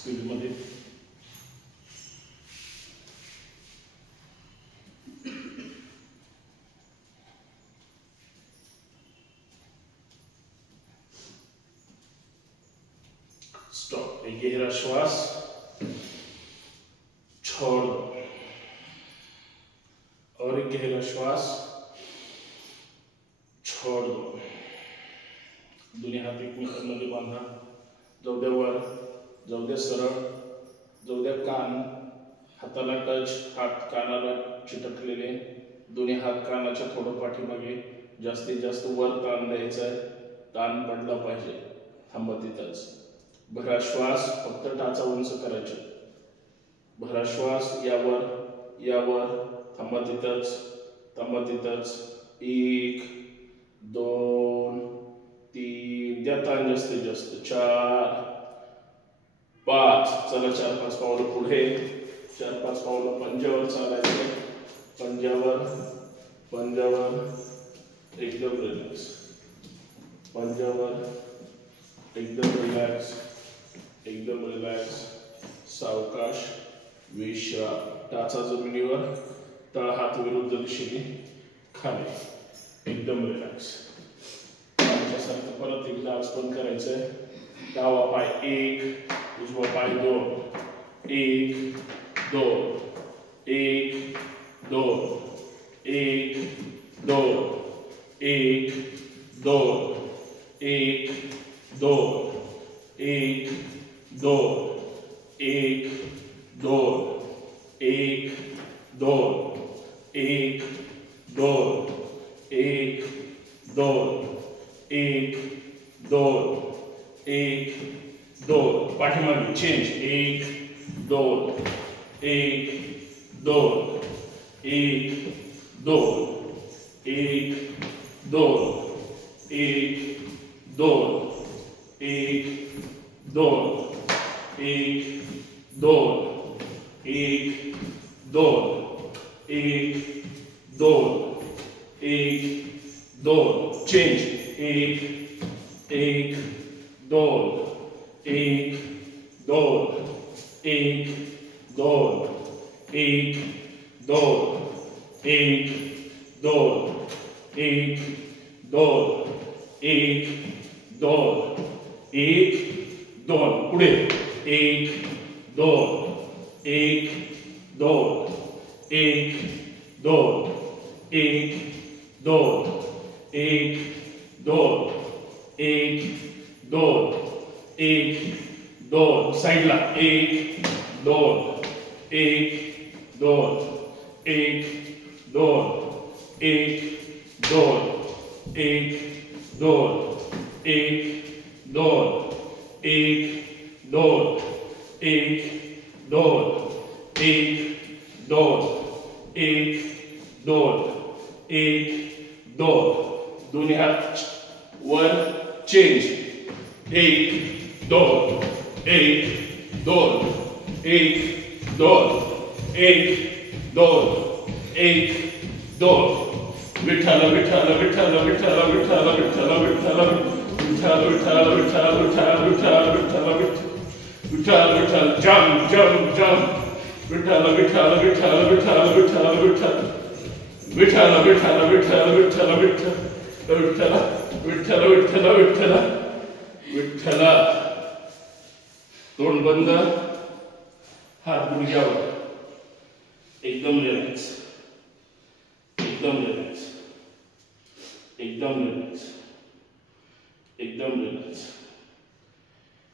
Speed मध्ये stop. एक गहरा श्वास, छोड़ दो और एक गहरा श्वास, छोड़ दो। दोन्ही हात एकमेकांमध्ये बांधा, जाऊ द्या वर, जाऊ द्या सरळ, जाऊ द्या कान, हाताला टच, हात कानाला चिटकलेले, दोन्ही हात कानाच्या थोडं पाठीमागे, जास्तीत जास्त वर ताण द्यायचा आहे, ताण पडला पाहिजे, थांबा तिथंच। भरा श्वास, फक्त टाचा उंच करायचे, भरा श्वास, यावर यावर, थांबा तिथंच, थांबा तिथंच। 1 2 3, द्या ताण जास्तीत जास्त, 4 5, चला 4-5 पावलं पुढे, 4-5 पावलं पंजावर चालायचं, पंजावर पंजावर, एकदम रिलॅक्स, पंजावर एकदम रिलॅक्स, एकदम रिलॅक्स, सावकाश, विश्राम। टाचा जमिनीवर, तळ हात विरुद्ध दिशेने खाली, एकदम रिलॅक्स। सारखं परत एकदा आसन करायचंय। डावा पाय 1, उजवा पाय 2, 1 2 1 2 1 2 1 2 1 2 1 2 1 2 1 2 1 2 1 2 1 2 1 2, पाठीमागे चेंज, 1 2 1 2 1 2 1 2 1 2 1 2 1 2 1 2 1 2 1 2, चेंज, 1 1 2 1 2 1 2 1 2 1 2 1 2 1 2 1 2, पुढे 1 2 1 2 1 2 1 2 1 2 1 2 1 2, साइडला 1 2 1 2 1 2 1 2 1 2 1 2 1 2 1 2 1 2 1 2 1 2, दोन्ही हात वर, change, 1 2 1 2 1 2 1 2 1 2, Vitthal Vitthal Vitthal Vitthal Vitthal Vitthal Vitthal Vitthal Vitthal Vitthal Vitthal Vitthal Vitthal Vitthal Vitthal, jump jump jump, Vitthal Vitthal Vitthal Vitthal Vitthal Vitthal Vitthal Vitthal Vitthal Vitthal Vitthal Vitthal Vitthal Vitthal Vitthal. तोंड बंद, हात गुडघ्यावर, एकदम रिलॅक्स, एकदम रिलॅक्स, एकदम रिलॅक्स, एकदम रिलॅक्स।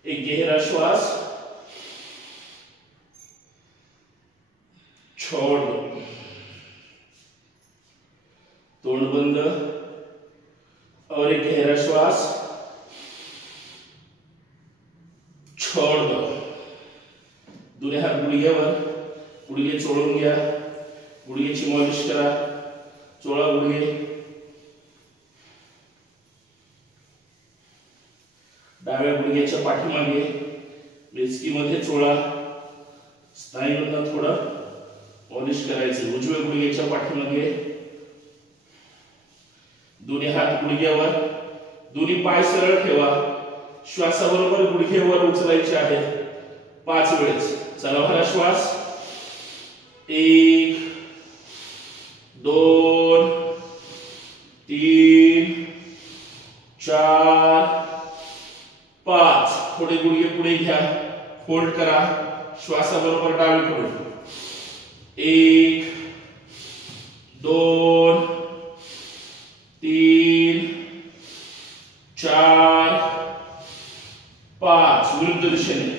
एक गहरा श्वास, छोड़ दो, तोंड बंद और एक गहरा श्वास, छोड़ दो। दोन्ही हात गुडघ्यावर, गुडघे चोळून घ्या, गुडघ्याची मॉलिश करा, चोळा गुडघे, डाव्या गुडघ्याच्या पाठीमागे लेचकीमध्ये चोळा, स्नायूंना थोडं मॉलिश करायचं। उजव्या गुडघ्याच्या पाठीमागे, दोन्ही हात गुडघ्यावर, दोन्ही पाय सरळ ठेवा, श्वासाबरोबर गुडघे वर उचलायचे आहेत, 5 वेळेस. चला भरा श्वास. 1 2 3 4 5. थोडे गुडघे पुढे घ्या, फोल्ड करा. श्वासाबरोबर डावीकडून 1 2 3 4 5. विरुद्ध दिशेने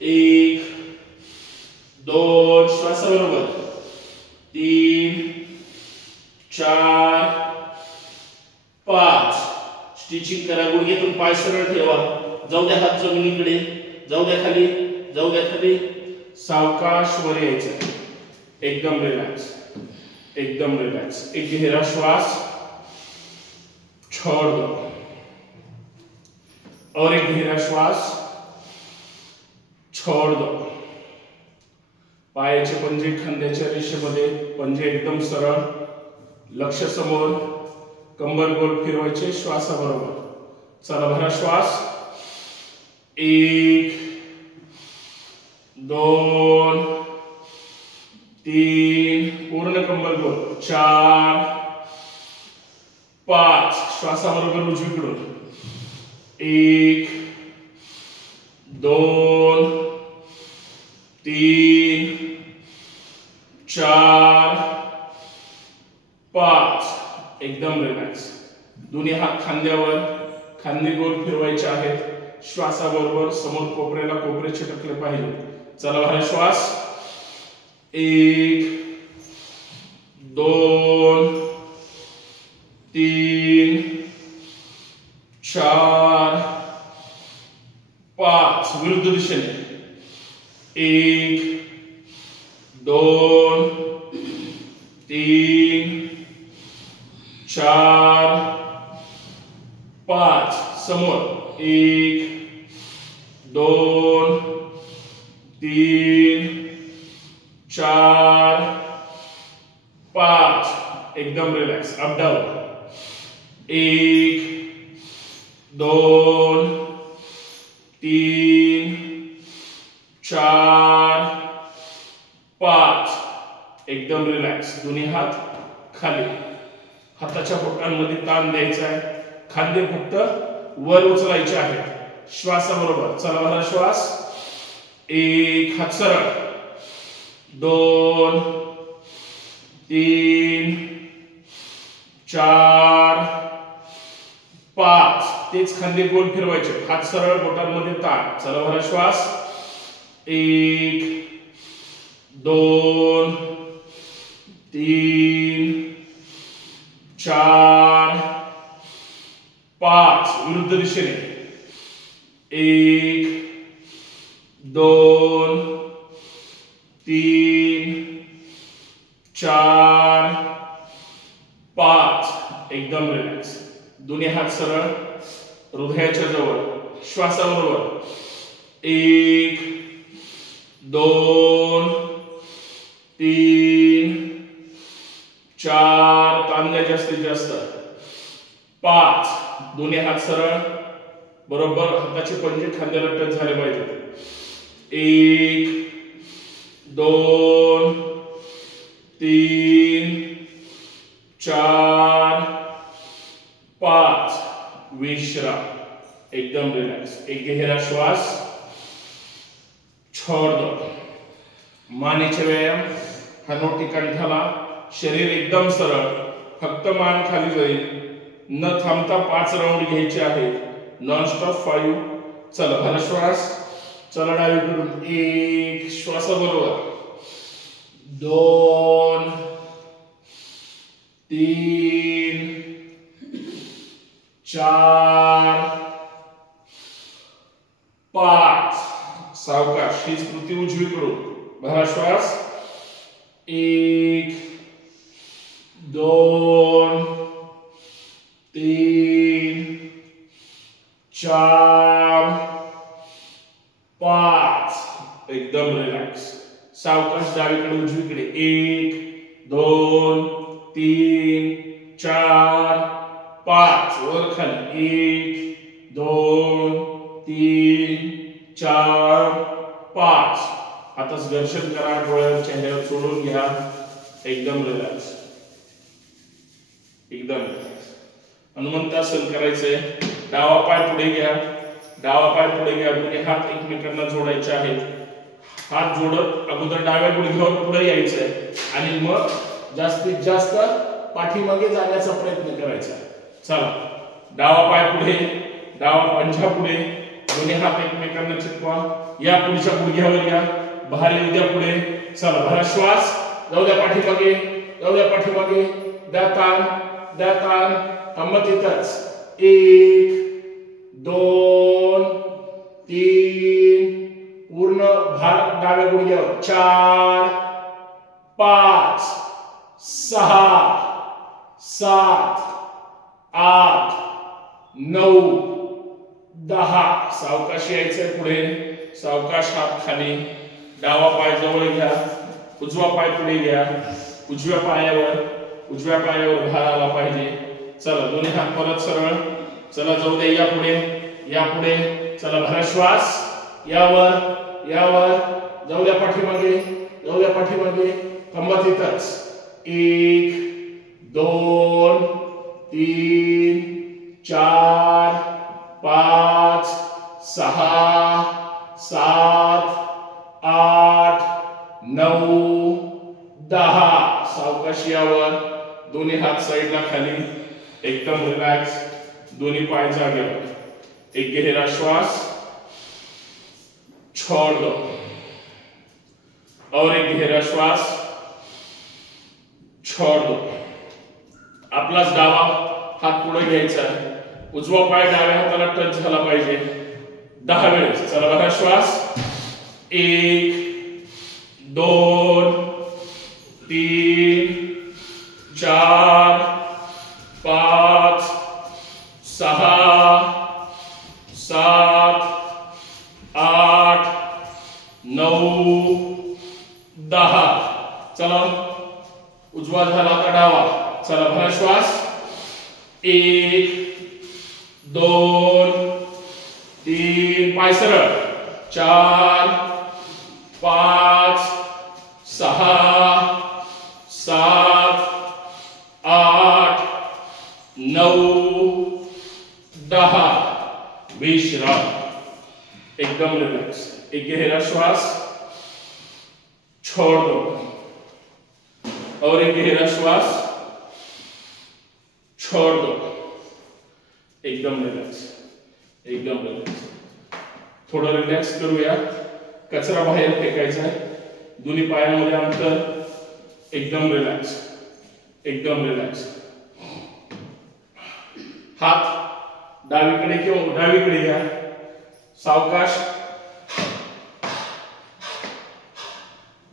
1 2. श्वासाबरोबर 3 4 5. स्टिचिंग करा. गुडघ्यातून पाय सरळ ठेवा. जाऊ द्या हात जमिनीकडे, जाऊ द्या खाली, जाऊ द्या खाली. सावकाश वर यायचं. एकदम रिलॅक्स, एकदम रिलॅक्स. एक गहरा श्वास, छोड़ दो. और एक गहरा श्वास, छोड़ दो. पायाचे पंजे खांद्याच्या रेषेमध्ये, पंजे एकदम सरळ, लक्ष समोर, कंबर गोल फिरवायचे श्वासाबरोबर. चला भरा श्वास. 1 2 3. पूर्ण कंबर गोल. 4 5. श्वासाबरोबर उजवीकडून 1 2 3 4 5. एकदम रिलॅक्स. दोन्ही हात खांद्यावर, खांदे गोल फिरवायचे आहेत. श्वासाबरोबर समोर कोपऱ्याला कोपरे चिटकले पाहिजे. चला भरा श्वास. 1 2 3 4 5. विरुद्ध दिशेने 1 2 3 4 5. समोर 1 2 3 4 5. एकदम रिलॅक्स. Up down 1 2 3 4 5. एकदम रिलॅक्स. दोन्ही हात खाली. हाताच्या बोटांमध्ये ताण द्यायचा आहे. खांदे फक्त वर उचलायचे आहेत श्वासाबरोबर. चला भरा श्वास. 1 हात सरळ. 2 3 4 5. तेच खांदे गोल फिरवायचे. हात सरळ, बोटांमध्ये ताण. चला भरा श्वास. 1 2 3 4 5. विरुद्ध दिशेने 1 2 3 4 5. एकदम रिलॅक्स. दोन्ही हात सरळ, हृदयाच्या जवळ. श्वासाबरोबर 1 2 3 4. ताण द्या जास्तीत जास्त. 5. दोन्ही हात सरळ, बरोबर हाताचे पंजे खांद्याला टच झाले पाहिजेत. 1 2 3 4 5. विश्राम. एकदम रिलॅक्स. एक गहरा श्वास, छोड़ दो. मानेचे व्यायाम. हनुवटी कंठाला. शरीर एकदम सरळ, फक्त मान खाली जाईल. न थांबता 5 राऊंड घ्यायचे आहेत. Non stop 5. चला भरा श्वास. चला डावीकडून 1. श्वासाबरोबर 2 3 4 5. सावकाश. ही स्मृती उजवीकडून. भरा श्वास. 1 2 3 4 5. एकदम रिलॅक्स. सावकाश डावीकडे उजवीकडे. 1 2 3 4 5. वर खाली. 1 2 3 4 5. आता घर्षण करा, डोळे चेहऱ्यावर सोडून घ्या, एकदम रिलॅक्स, एकदम रिलॅक्स. हनुमंतासन करायचंय. डावा पाय पुढे घ्या, डावा पाय पुढे घ्या, दोन्ही हात एकमेकांना जोडायचे आहेत. हात जोडत अगोदर डाव्या गुडघ्यावर पुढे यायचंय आणि मग जास्तीत जास्त पाठीमागे जाण्याचा प्रयत्न करायचा. चला, डावा पाय पुढे, डावा पंजा पुढे, दोन्ही हात एकमेकांना चिटकवा. या पुढच्या गुडघ्यावर या, बाहेर येऊ द्या पुढे. चला, भरा श्वास, जाऊ द्या पाठीमागे, जाऊ द्या पाठीमागे, द्या ताण, द्या ताण, थांबत येतच. 1 2 3, पूर्ण भार डाव्या गुडघ्यावर. 4 5 6 7 8 9 10. सावकाश यायचंय पुढे, सावकाश हात खाली, डावा पाय जवळ घ्या, उजवा पाय पुढे घ्या, उजव्या पायावर भार आला पाहिजे. चला, दोन्ही हात परत सरळ. चला, जाऊ द्या, या पुढे, या पुढे. चला, भरा श्वास, यावर, यावर, जाऊ द्या पाठीमागे, जाऊ द्या पाठीमागे, थांबत येतच. 1 2 3 4 5 6 7 8 9 10. सावकाश यावर, दोन्ही हात साईडला खाली, एकदम रिलॅक्स, दोन्ही पाय जागेवर. एक गहरा श्वास, छोड़ दो, और एक गहरा श्वास, छोड़ दो. आपलाच डावा हात पुढे घ्यायचा, उजवा पाय डाव्या हाताला टच झाला पाहिजे. 10 वेळेस. चला, भरा श्वास. 1 2 3 4 5 6 7 8 9 10. चला, उजवा झाला आता डावा. चला, भरा श्वास. 1 2 3, पाय सरळ. 4 5 6 7 8 9 10. विश्राम, एकदम रिलॅक्स. एक गहरा श्वास, छोड़ दो, और एक गहरा श्वास, छोड़ दो, एकदम रिलॅक्स, एकदम रिलॅक्स. थोडं रिलॅक्स करूया. कचरा बाहेर फेकायचा आहे, दोन्ही पायांमध्ये अंतर, एकदम रिलॅक्स, एकदम रिलॅक्स. हात डावीकडे किंवा डावीकडे घ्या, सावकाश.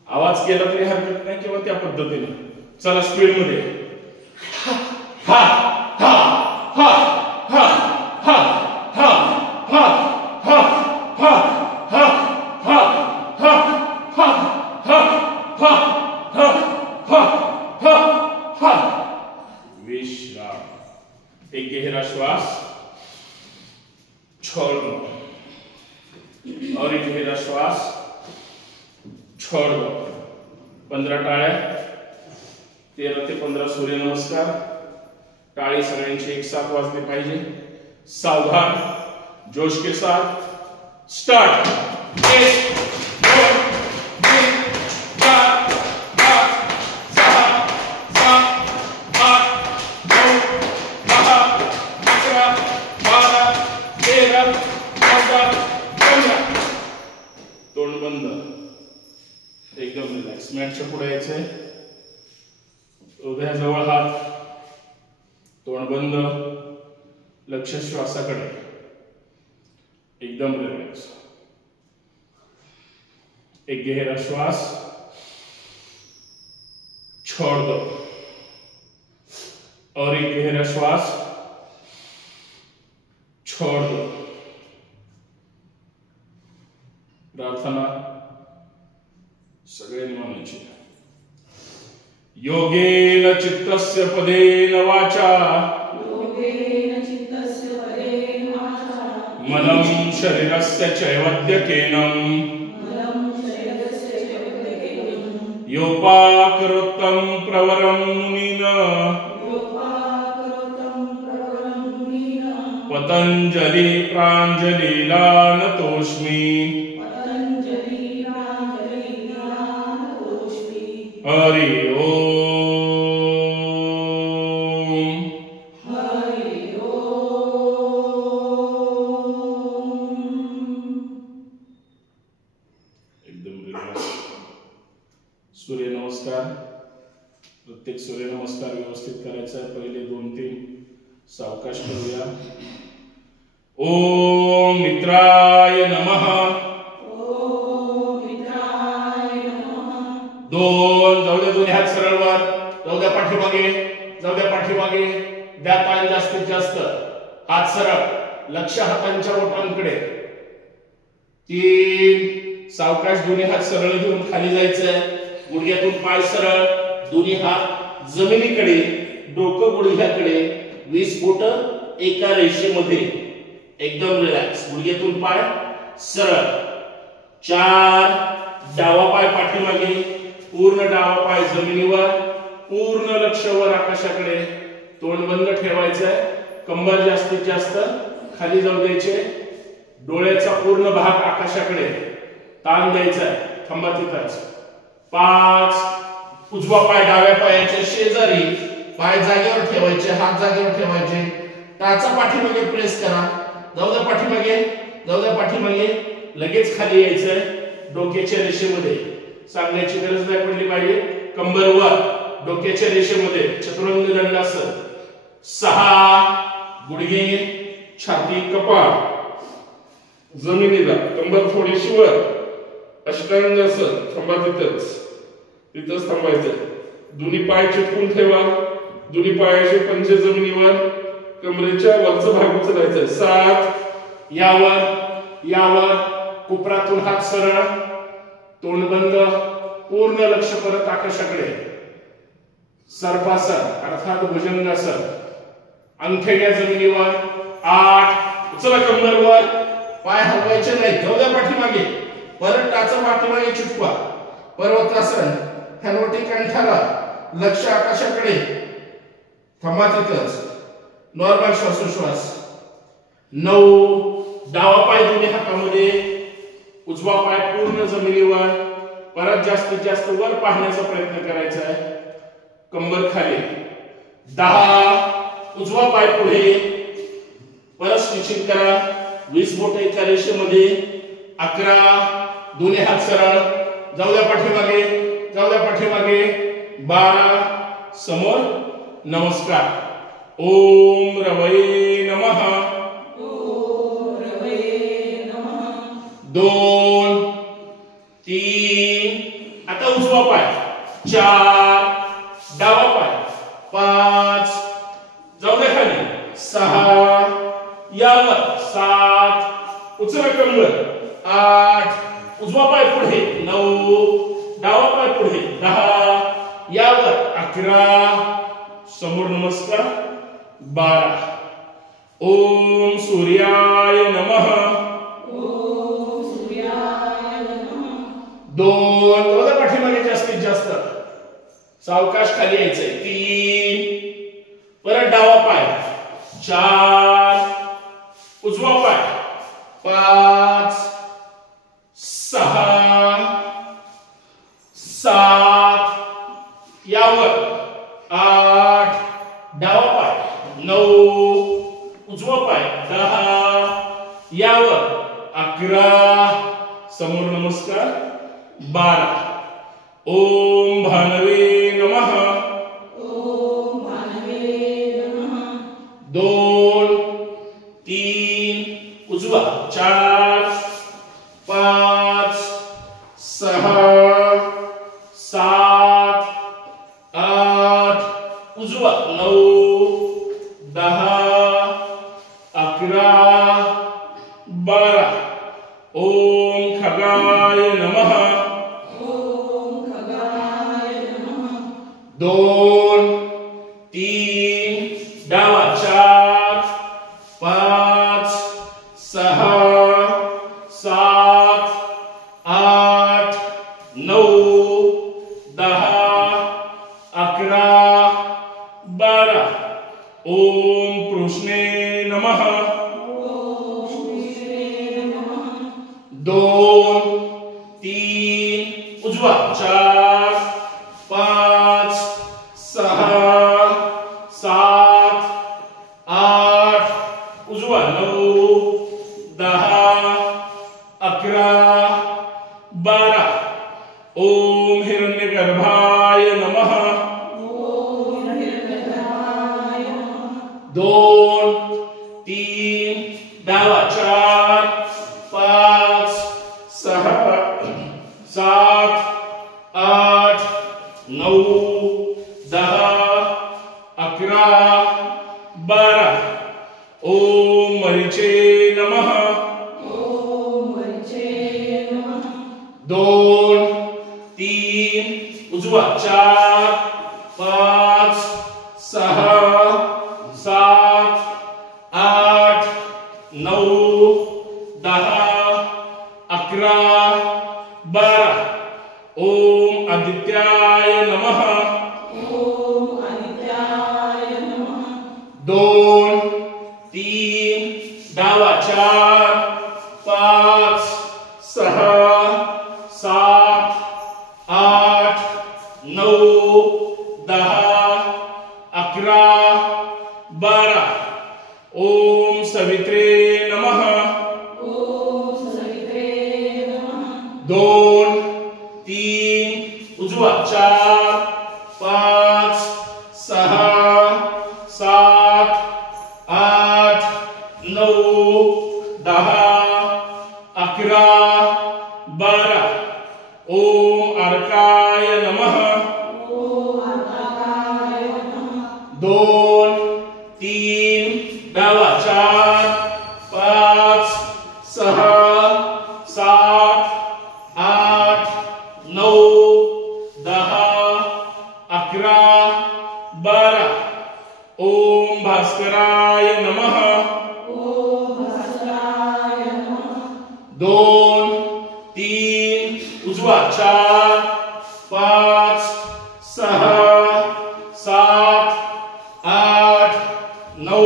आवाज केला तरी हरकत नाही किंवा त्या पद्धतीने. चला, स्पीड मध्ये. हा हा हा हा हा हा हा हा हा हा हा हा हा हा हा. विश्राम. एक गहरा श्वास, छोड़ दो, और एक गहरा श्वास, छोड़ दो. 15 टाळ्या, 13 ते 15 सूर्य नमस्कार. टाळी सगळ्यांची एक साथ वाजली पाहिजे. सावधान, जोश के साथ. स्टार्ट. 1 2 3 4 5 6 7 8 9 10 11 12 13 14 15. तोंड बंद, एकदम रिलॅक्स. मॅटच्या पुढे यायचंय, हृदयाजवळ हात, तोंड बंद, लक्ष श्वासाकडे, एकदम रिलॅक्स. एक गहरा श्वास, छोड़ दो, और एक गहरा श्वास, छोड़ दो. प्रार्थना सगळ्यांनी म्हणायची. योगेन चित्तस्य पदेन वाचा, मनम शरीरस्य चैवद्यकेनं, योपाकरोत्तम प्रवरं मुनीना पतंजलि प्रांजलिला नतोस्मि हरि ओम। एकदम रिलॅक्स। सूर्य नमस्कार। प्रत्येक सूर्य नमस्कार व्यवस्थित करायचा आहे। पहिले 2-3 सावकाश करूया। ओम मित्राय नमः। दोन जाऊ द्या, दोन्ही हात सरळ वर जाऊ द्या, पाठीमागे जाऊ द्या, पाठीमागे द्या ताण जास्तीत जास्त। हात सरळ, लक्ष हातांच्या बोटांकडे। 3 सावकाश दोन्ही हात सरळ घेऊन खाली जायचंय। गुडघ्यातून पाय सरळ, दोन्ही हात जमिनीकडे, डोकं गुडघ्याकडे, 20 बोट एका रेषेमध्ये, एकदम रिलॅक्स। गुडघ्यातून पाय सरळ। 4 डावा पाय पाठीमागे, पूर्ण डावा पाय जमिनीवर, पूर्ण लक्ष वर आकाशाकडे, तोंड बंद ठेवायचंय। कंबर जास्तीत जास्त खाली जाऊ द्यायचे। डोळ्याचा पूर्ण भाग आकाशाकडे, ताण द्यायचा, थांबा तिथंच। 5 उजवा पाय डाव्या पायाच्या शेजारी, पाय जागेवर ठेवायचे, हात जागेवर ठेवायचे। टाचा पाठीमागे प्रेस करा, जाऊ द्या पाठीमागे, जाऊ द्या पाठीमागे, लगेच खाली यायचंय डोक्याच्या रेषेमध्ये। सांगण्याची गरज नाही पडली पाहिजे। कंबर वर, डोक्याच्या रेषेमध्ये, चतुरंग दंडासन। 6 गुडघे, छाती, कपाळ जमिनीला, कंबर थोडीशी वर, अष्टांगासन। थांबा तिथंच, तिथंच थांबायचं। दोन्ही पाय चिटकून ठेवा, दोन्ही पायाचे पंजे जमिनीवर, कमरेच्या वरचा भाग उचलायचा। 7 यावर यावर, कोपरातून हात सरळ, तोंड बंद, पूर्ण लक्ष परत आकाशाकडे। सर्पासन अर्थात भुजंगासन। अंगठ्या जमिनीवर। 8 उचला कंबरवर, पाय हलवायचे नाही, जाऊ द्या पाठीमागे, परत टाचा पाठीमागे चिटकवा। पर्वतासन, हनुवटी कंठाला, लक्ष आकाशाकडे, थांबा तिथंच। नॉर्मल श्वासोश्वास। 9 डावा पाय दोन्ही हातामध्ये, उजवा पाय पूर्ण जमिनीवर, परत जास्तीत जास्त वर पाहण्याचा प्रयत्न करायचा आहे, कंबर खाली। 10 उजवा पाय पुढे, परत स्ट्रेचिंग करा, 20 बोट एका रेषेमध्ये। 11 दोन्ही हात सरळ, जाऊ द्या पाठीमागे, जाऊ द्या पाठीमागे। 12 समोर नमस्कार। ओम रवये नमः। 2 3 आता उजवा पाय। 4 डावा पाय। 5 जाऊ द्या खाली। 6 यावर। 7 उचला कंबर। 8 उजवा पाय पुढे। 9 डावा पाय पुढे। 10 यावर। 11 समोर नमस्कार। 12 ओम सूर्याय नमः। 2 पाठीमागे जास्तीत जास्त, सावकाश खाली यायचंय। 3 परत डावा पाय। 4 उजवा पाय। 5 6 7 यावर। 8 डावा पाय। 9 उजवा पाय। 10 यावर। 11 समोर नमस्कार। 12 ओम भानवे नमः। 2 3 उजवा। 4 5 6 7 8 उजवा। 9 10 11 12 ओम खगाय नमः। 2 3 डावा। 4 5 6 7 8 9 10 12 ओम कृष्णे नमः 2 3 उजवा 4 5 6 7 8 उजवा 9 10 11 12 ओम हिरण्यगर्भाय नमः 2 3 डावा 4 5 6 7 8 9 10 11 12 ओम मरीचे नमः 2 3 उजवा 4 5 6 7 8 9 10 11 12 ओम आदित्याय नमः 2 3 डावा 4 5 6 7 8 9 10 11 12 ओम सवित्रे नमः 2 3 उजवा 4 5 6 7 8 9 10 11 12 ओम अर्काय नमः 2 3 डावा 4 5 6 7 8 9 10 11 12 ओम भास्कराय नमः 2 3 उजवा 4 5 6 7 8 9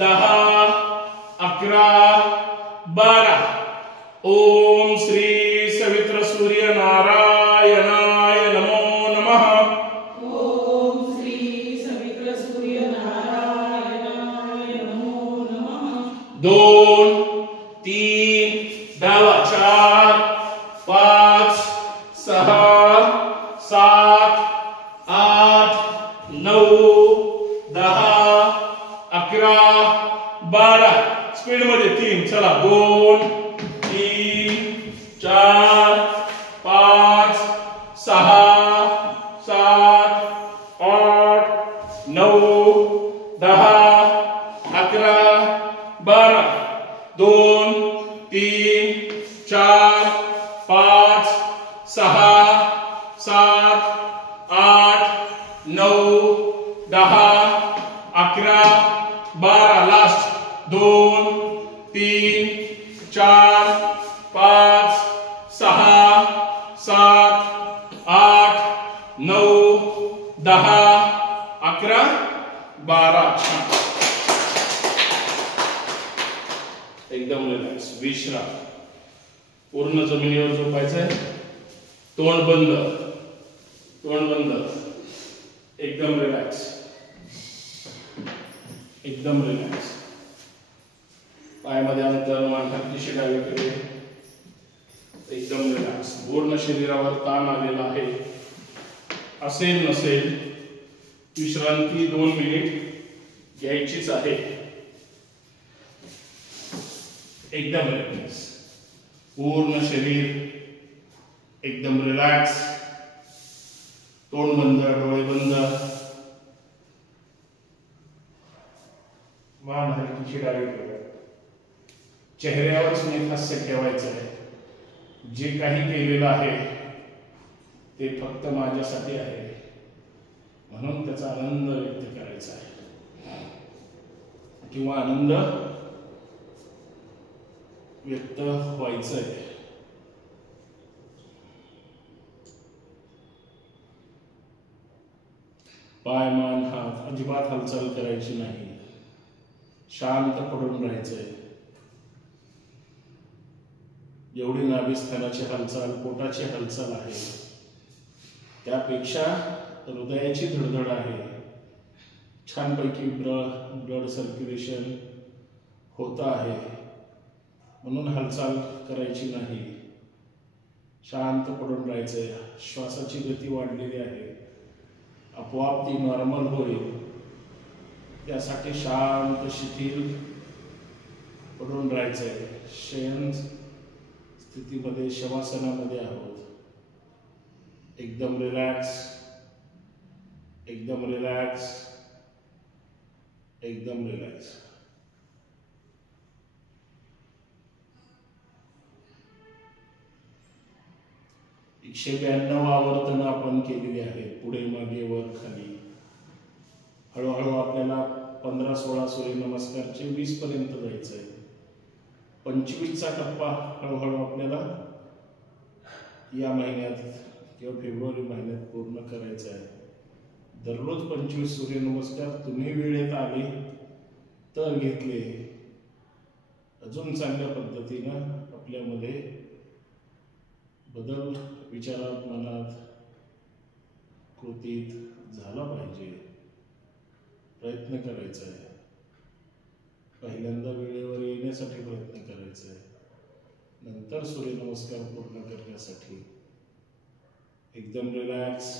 10 11 12 ओम श्री सवित्र सूर्य नारायणाय नमो नमः 2 3 डावा 4 5 6 7 8 9 10 11 12 स्पीड मध्ये 3 चला 2 3 4 5 6 7 8 9 10 11 12 2 3 4 5 6 7 8 9 10 11 12 लास्ट 2 3 4 5 6 7 8 9 10 11 12 एकदम रिलॅक्स विश्राम पूर्ण जमिनीवर झोपायचंय तोंड बंद एकदम रिलॅक्स पायामध्ये अंतर मांडीची डावीकडे एकदम रिलॅक्स पूर्ण शरीरावर ताण आलेला आहे असेल नसेल विश्रांती 2 मिनिट घ्यायचीच आहे एकदम रिलॅक्स पूर्ण शरीर एकदम रिलॅक्स तोंड बंद डोळे बंद मान हलकीशी डावीकडे चेहऱ्यावर स्मितहास्य ठेवायचं आहे जे काही केलेलं आहे ते फक्त माझ्यासाठी आहे म्हणून त्याचा आनंद व्यक्त करायचा आहे किंवा आनंद व्यक्त व्हायचं आहे पाय मान हात अजिबात हालचाल करायची नाही, शांत पडून राहायचंय. एवढी नाभिस्थानाची हालचाल, पोटाची हालचाल आहे, त्यापेक्षा हृदयाची धडधड आहे. छानपैकी ब्लड सर्क्युलेशन होत आहे, म्हणून हालचाल करायची नाही, शांत पडून राहायचंय. श्वासाची गती वाढलेली आहे, आपोआप ती नॉर्मल होईल, त्यासाठी शांत शिथिल पडून राहायचंय. शयन स्थितीमध्ये, शवासनामध्ये आहोत. एकदम रिलॅक्स, एकदम रिलॅक्स, एकदम रिलॅक्स. एकशे 92 आवर्तन आपण केलेली आहेत, पुढे मागे वर खाली. हळूहळू आपल्याला 15-16 सूर्यनमस्कारचे 20 पर्यंत जायचं आहे. 25चा टप्पा हळूहळू आपल्याला या महिन्यात किंवा फेब्रुवारी महिन्यात पूर्ण करायचा आहे. दररोज 25 सूर्यनमस्कार तुम्ही वेळेत आले तर घेतले, अजून चांगल्या पद्धतीनं आपल्यामध्ये बदल विचारात, मनात, कृतीत झाला पाहिजे. प्रयत्न करायचा आहे, पहिल्यांदा वेळेवर येण्यासाठी प्रयत्न करायचा आहे, नंतर सूर्यनमस्कार पूर्ण करण्यासाठी. एकदम रिलॅक्स,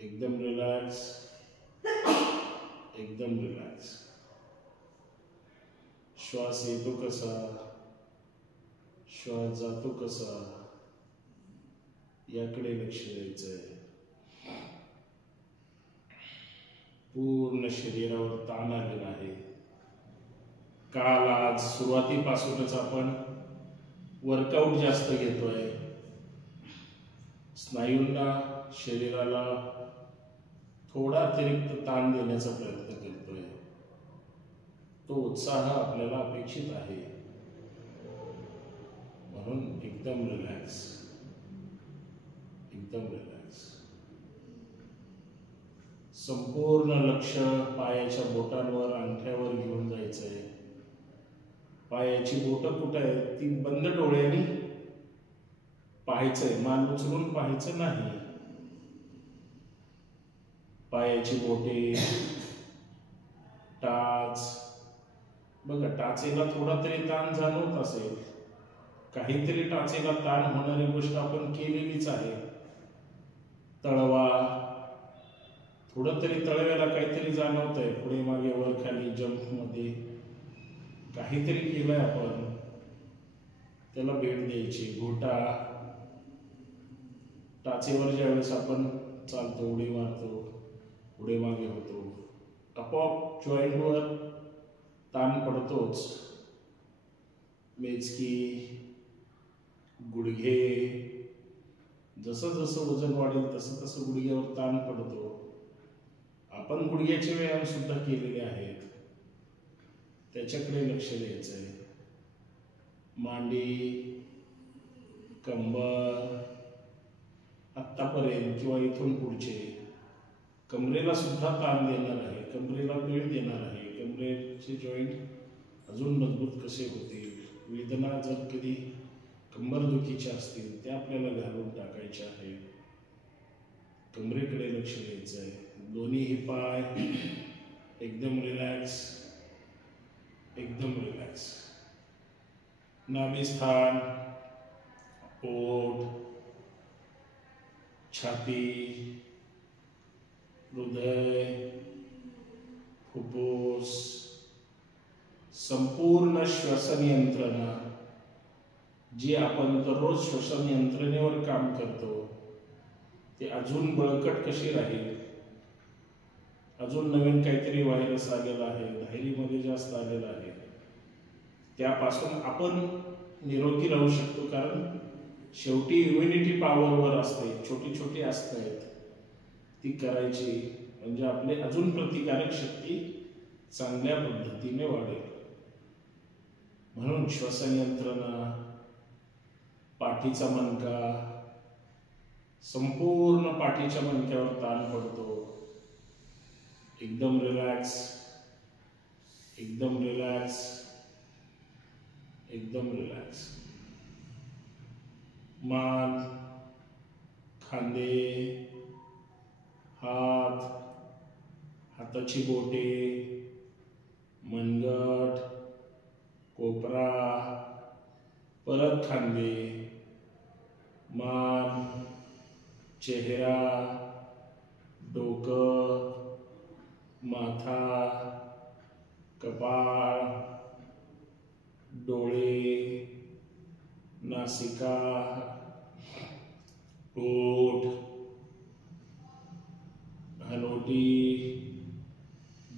एकदम रिलॅक्स, एकदम रिलॅक्स. श्वास येतो कसा, श्वास जातो कसा, याकडे लक्ष द्यायचंय. पूर्ण शरीरावर ताण आलेला आहे. काल आज सुरुवातीपासूनच आपण वर्कआउट जास्त घेतोय, स्नायूंना, शरीराला थोडा अतिरिक्त ताण देण्याचा प्रयत्न करतोय. तो उत्साह आपल्याला अपेक्षित आहे, म्हणून एकदम रिलॅक्स, एकदम रिलॅक्स. संपूर्ण लक्ष पायाच्या बोटांवर, अंगठ्यावर घेऊन जायचंय. पायाची बोटं कुठं आहेत ती बंद डोळ्यांनी पाहायचंय, मान उचलून पाहायचं नाही. पायाची बोटे, टाच बघा, टाचेला थोडा तरी ताण जाणवत असेल, काहीतरी टाचेला ताण होणारी गोष्ट आपण केलेलीच आहे. तळवा, थोडं तरी तळव्याला काहीतरी जाणवतंय, पुढे मागे वर खाली जंप मध्ये काहीतरी केलंय आपण, त्याला भेट द्यायची. घोटा, टाचेवर ज्यावेळेस आपण चालतो, उडी मारतो, पुढे मागे होतो, आपोआप जॉईंटवर ताण पडतोच. मेचकी, गुडघे, जसं जसं वजन वाढेल तसं तसं गुडघ्यावर ताण पडतो. आपण गुडघ्याचे व्यायाम सुद्धा केलेले आहेत, त्याच्याकडे लक्ष द्यायचंय. मांडी, कंबर, आत्तापर्यंत किंवा इथून पुढचे कमरेला सुद्धा ताण देणार आहे, कमरेला वेळ देणार आहे. कमरेचे जॉईंट अजून मजबूत कसे होतील, वेदना जर कधी कंबरदुखीच्या असतील त्या आपल्याला घालून टाकायच्या आहेत. कमरेकडे लक्ष द्यायचं आहे. दोन्ही पाय एकदम रिलॅक्स, एकदम रिलॅक्स. नाभिस्थान, पोट, छाती, हृदय, फुफ्फुस, संपूर्ण श्वसन यंत्रणा जी आपण दररोज श्वसन यंत्रणेवर काम करतो ते अजून बळकट कशी राहील. अजून नवीन काहीतरी व्हायरस आलेला आहे, धायरीमध्ये जास्त आलेला आहे, त्यापासून आपण निरोगी राहू शकतो. कारण शेवटी इम्युनिटी पॉवरवर असते, छोटी छोटी असतात ती करायची, म्हणजे आपले अजून प्रतिकारक शक्ती चांगल्या पद्धतीने वाढेल. म्हणून श्वसन यंत्रणा, पाठीचा मणका, संपूर्ण पाठीच्या मणक्यावर ताण पडतो, एकदम रिलॅक्स, एकदम रिलॅक्स, एकदम रिलॅक्स. मान, खांदे, हात, हाताची बोटे, मनगट, कोपरा, परत खांदे, मान, चेहरा, डोकं, माथा, कपाळ, डोळे, नासिका, ओठ, हनोटी,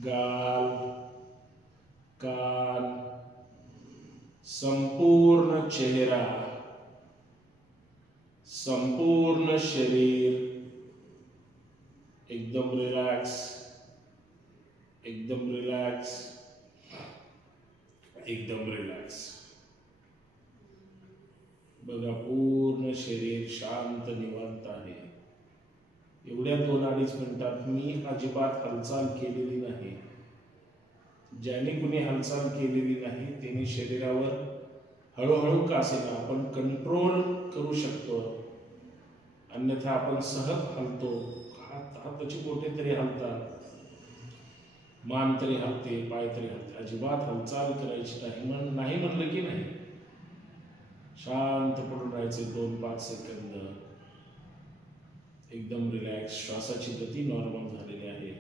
गाल, कान, संपूर्ण चेहरा, संपूर्ण शरीर एकदम रिलॅक्स, एकदम रिलॅक्स, एकदम रिलॅक्स. बघा पूर्ण शरीर शांत निवांत आहे. एवढ्या 2-2.5 मिनिटात मी अजिबात हालचाल केलेली नाही. ज्याने कुणी हालचाल केलेली नाही त्याने शरीरावर हळूहळू का असेना आपण कंट्रोल करू शकतो. अन्यथा आपण सहज हलतो. हाताची बोटे तरी हलतात, मान तरी हलते, पाय तरी हलते. अजिबात हालचाल करायची नाही. नाही म्हणलं की नाही, शांत पडून राहायचे 2-5 सेकंद. एकदम रिलॅक्स. श्वासाची गती नॉर्मल झालेली आहे.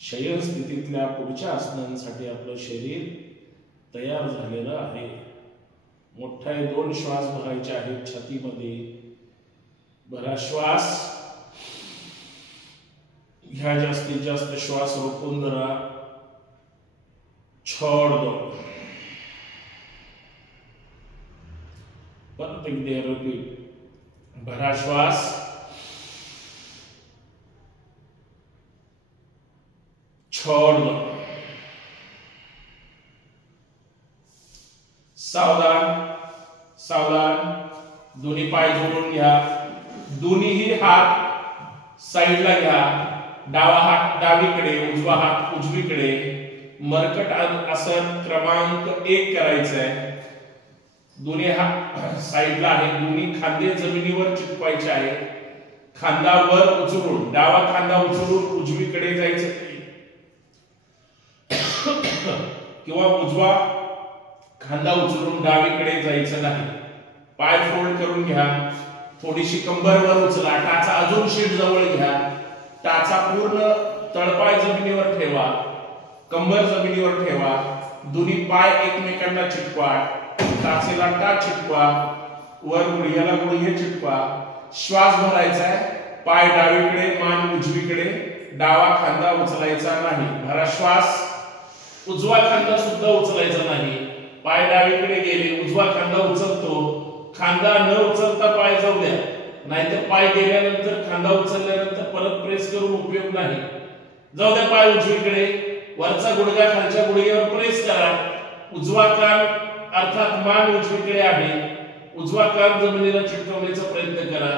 शयन स्थितीतल्या पुढच्या आसनांसाठी आपलं शरीर तयार झालेलं आहे. मोठा 2 श्वास भरायचे आहेत छातीमध्ये. भरा श्वास घ्या, जास्तीत जास्त श्वास रोखून धरा, छोड़ दो. परत एकदा रिपीट. भरा श्वास, छोड़ दो. सावधान, सावधान. दोन्ही पाय जोडून घ्या. दोन्हीही हात साईडला घ्या. डावा हात डावीकडे, उजवा हात उजवीकडे. मरकट आसन क्रमांक 1 करायचं आहे. दोन्ही हात साईडला आहे. दोन्ही खांदे जमिनीवर चिटकवायचे आहे. खांदा वर उचलून, डावा खांदा उचलून उजवीकडे जायचं किंवा उजवा खांदा उचलून डावीकडे जायचं नाही. पाय फोल्ड करून घ्या. थोडीशी कंबर वर उचला. टाचा अजून शीट जवळ घ्या. टाचा पूर्ण तळपाय जमिनीवर ठेवा. कंबर जमिनीवर ठेवा. दोन्ही पाय एकमेकांना चिटकवा. टाचेला टाच चिटकवा. वर गुडघ्याला गुडघे चिटकवा. श्वास भरायचा आहे. पाय डावीकडे, मान उजवीकडे. डावा खांदा उचलायचा नाही. भरा श्वास. उजवा खांदा सुद्धा उचलायचा नाही. पाय डावीकडे गेले, उजवा खांदा उचलतो. खांदा न उचलता पाय जाऊ द्या, नाहीतर पाय गेल्यानंतर खांदा उचलल्यानंतर परत प्रेस करून उपयोग नाही. जाऊ द्या पाय उजवीकडे. वरचा गुडघा खालच्या गुडघ्यावर प्रेस करा. उजवा कान अर्थात मान उजवीकडे आहे. उजवा कान जमिनीला चिटकवण्याचा प्रयत्न करा.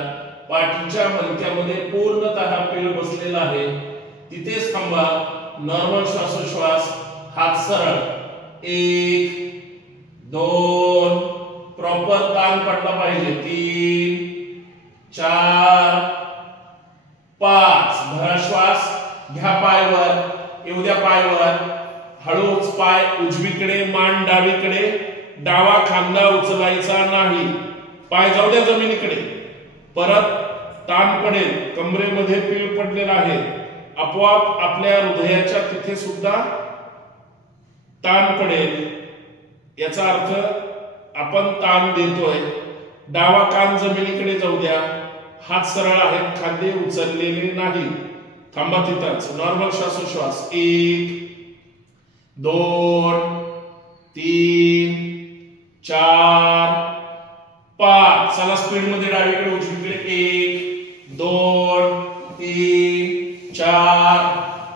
पाठीच्या मणक्यामध्ये पूर्णतः पीळ बसलेला आहे. तिथेच थांबा. नॉर्मल श्वासोश्वास. हात सरळ. 1 2 प्रॉपर ताण पडला पाहिजे. 3 4 5. भरा श्वास. घ्या पायवर. येऊ द्या पायवर. हळूच पाय उजवीकडे, मान डावीकडे. डावा खांदा उचलायचा नाही. पाय जाऊ द्या जमिनीकडे. परत ताण पडेल. कमरेमध्ये पीळ पडलेला आहे. आपोआप आपल्या हृदयाच्या तिथे सुद्धा ताण पडेल. याचा अर्थ आपण ताण देतोय. डावा कान जमिनीकडे जाऊ द्या. हात सरळ आहेत, खांदे उचललेले नाही. थांबा तिथंच. नॉर्मल श्वासोश्वास. 1 2 3 4 5. चला स्पीड मध्ये डावीकडे उजवीकडे. 1 2 3 4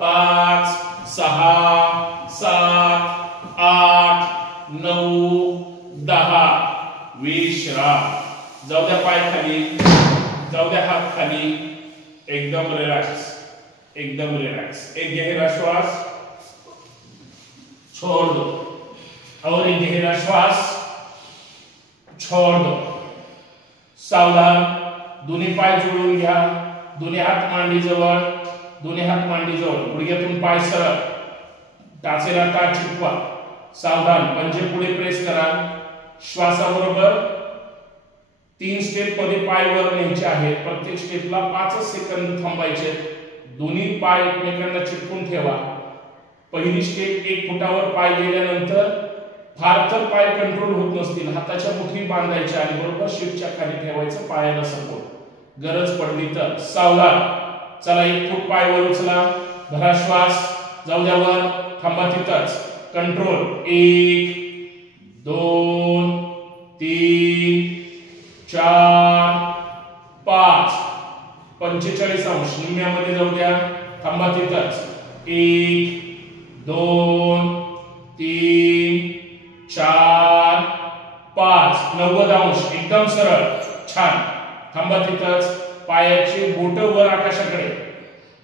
5 6 7 8 9 10. विश्राम. जाऊ द्या पाय खाली. जाऊ द्या हात खाली. एकदम रिलॅक्स. एकदम रिलैक्स। एक गहरा श्वास छोड़ दो और एक गहरा श्वास छोड़ दो। सावधान, दोन्ही पाय जोडून घ्या, दोन्ही हात मांडीजवळ, दोन्ही हात मांडीजवळ, गुडघ्यातून पाय सरळ, टाचेला टाच चिटकवा। सावधान, पंजे पुढे प्रेस करा। श्वासाबरोबर 3 स्टेप मध्ये पाय वर न्यायचे आहेत। प्रत्येक स्टेपला 5 सेकंद थांबायचे। दोन्ही पाय एकमेकांना चिटकून ठेवा। पहिली स्टेप 1 फुटावर पाय गेल्यानंतर फार तर पाय कंट्रोल होत नसतील, हाताच्या मुठी बांधायच्या आणि बरोबर शीटच्या खाली ठेवायचं पायाला सपोर्ट। गरज पडली तर सावधान, चला 1 फूट पाय वर उचला, भरा श्वास, जाऊ द्या वर, थांबा तिथंच, कंट्रोल। 1 2 3 4 5 45 अंश निम्म्यामध्ये जाऊ द्या, थांबा तिथंच, 1 2 3 4 5 90 अंश एकदम सरळ, छान, थांबा तिथंच। पायाची बोट वर आकाशाकडे,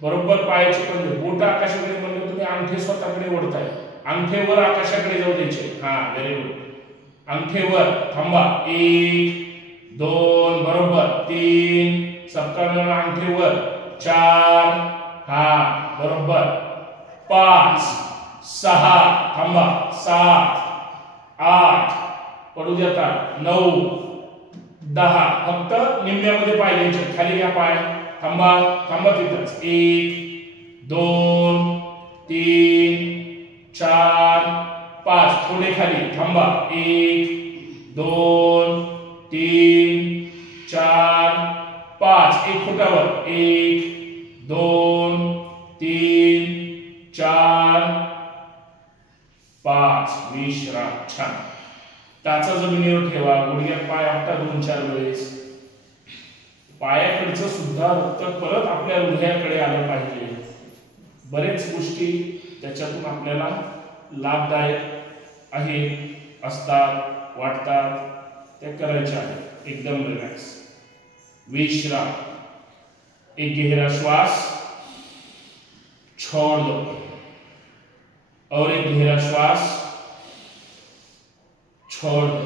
बरोबर पायाची पंजे बोट आकाशाकडे, म्हणजे तुम्ही अंगठे स्वतःकडे ओढताय, अंगठे वर आकाशाकडे जाऊ द्यायचे। हा व्हेरी गुड, अंगठे वर, थांबा, 1 2 बरोबर, 3 सबका मिळून अंगठे वर, 4 हा बरोबर, 5 6 थांबा, 7 8 पडू देता, 9 10 फक्त निम्म्यामध्ये पाय घ्यायचे, खाली घ्या पाय, थांबा, थांबा तिथंच, 1 2 3 4 5 थोडे खाली, थांबा, 1 2 3 4 5 1 फुटावर, 1 2 3 4 5 विश्राम, छान। टाचा जमिनीवर ठेवा, गुडघ्यात पाय आपटा 2-4 वेळेस। पायाकडचं सुद्धा रक्त परत आपल्या हृदयाकडे आलं पाहिजे। बरेच गोष्टी त्याच्यातून आपल्याला लाभदायक आहे, असतात, वाटतात, त्या करायच्या आहेत। एकदम रिलॅक्स, विश्राम। एक गहरा श्वास छोड़ दो और एक गहरा श्वास छोड़ दो।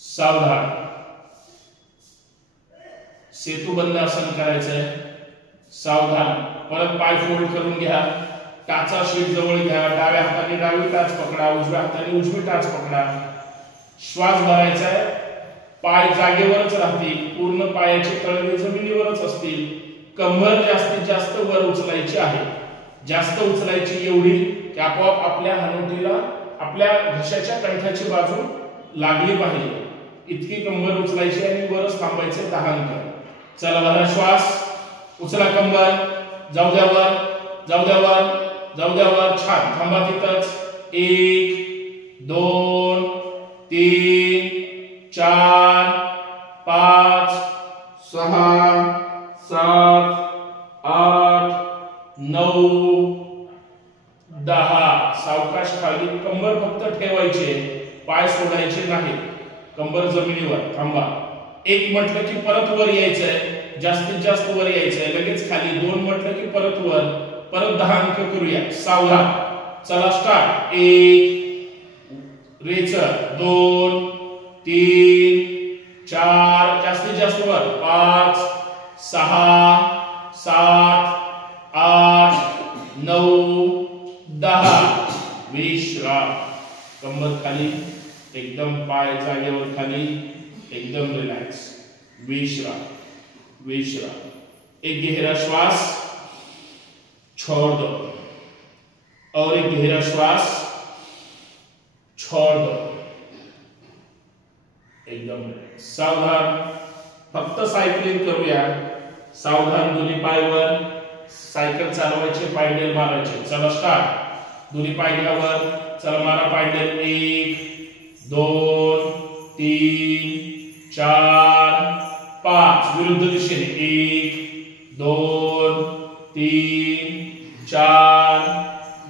सावधान, सेतुबंद आसन करायचंय। सावधान, परत पाय फोल्ड करून घ्या, टाचा शीट जवळ घ्या, डाव्या हाताने डावी टाच पकडा, उजव्या हाताने उजवी टाच पकडा। श्वास भरायचा आहे, पाय जागेवरच राहतील, पूर्ण पायाचे तळवे जमिनीवरच असतील। कंबर जास्तीत जास्त वर उचलायची आहे, जास्त उचलायची एवढी की आपोआप आपल्या हनुटीला आपल्या घशाच्या कंठाची बाजू लागली पाहिजे, इतकी कंबर उचलायची आणि वरच थांबायचे 10 अंक। चला भरा श्वास, उचला कंबर, जाऊ द्या वर, जाऊ द्या वर, जाऊ द्या वर, छान, थांबा तिथंच, 1 2 3 4 5 6 7 8 9 10 सावकाश खाली, कंबर फक्त ठेवायचे, पाय सोडायचे नाही, कंबर जमिनीवर, थांबा। 1 म्हटलं की परत वर यायचंय, जास्तीत जास्त वर यायचंय, लगेच खाली, 2 म्हटलं की परत वर, परत 10 अंक करूया। सावधान, चला स्टार्ट, 1 रेचर, 2 3 4 जास्तीत जास्त वर, 5 6 7 8 9 10 विश्राम। कंबर खाली, एकदम पाय जागेवर खाली, एकदम रिलॅक्स, विश्राम, विश्राम। एक गहरा श्वास छोड़ दो और एक गहरा श्वास छोड़ दो, एकदम सावधान। फक्त सायकलिंग करूया, सावधान, दोन्ही पाय वर, सायकल चालवायचे, पायडेल मारायचे। चला स्टार्ट, दोन्ही पाय घ्या वर, चला मारा पायडेल, 1 2 3 4 5 विरुद्ध दिशेने, 1 2 3 4